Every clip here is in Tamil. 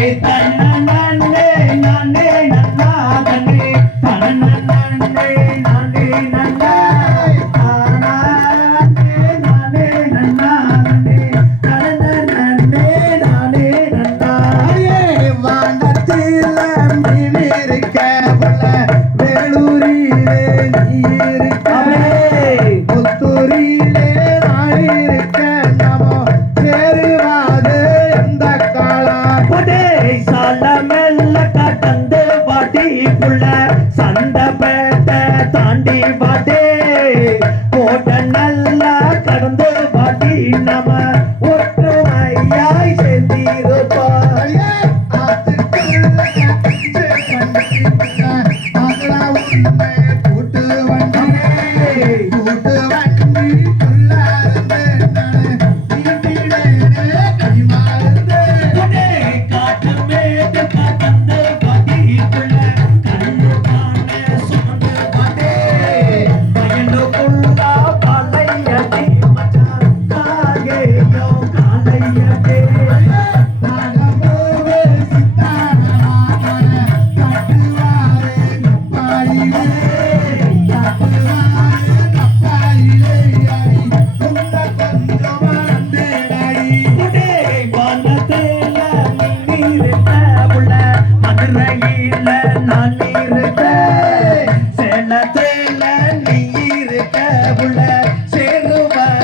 தன்ன பேசால மெல்ல கடந்து வாட்டிக்குள்ள சண்டை பேட்ட தாண்டி வாட்டே. கோட்டை நல்லா கடந்து வாட்டி நம்ம ஒற்றுமையாய் கூட்டு வண்டி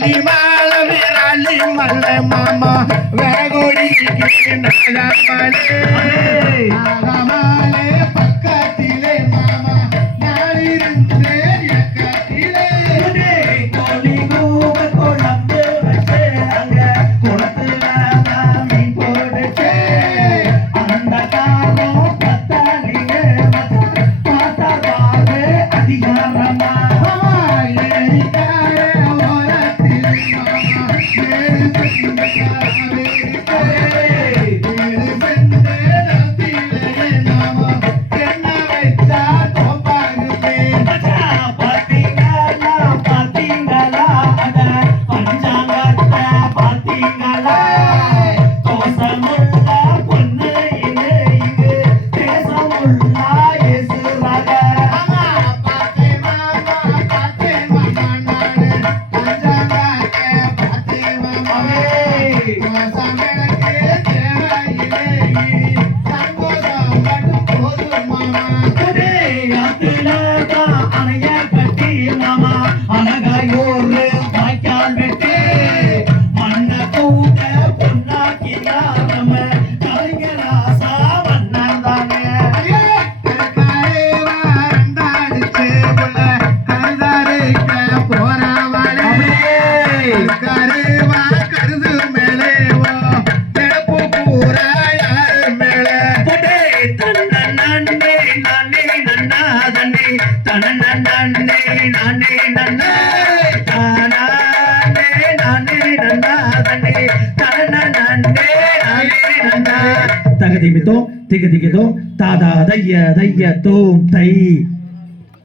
ராணி வாழ விராணி மல்ல மாமா வேகோடி நாகமலே நாகமலே Thank you. Thank you. தகதிமிதோம் திகதிகிதோம் தாதா தைய தைய தோம் தை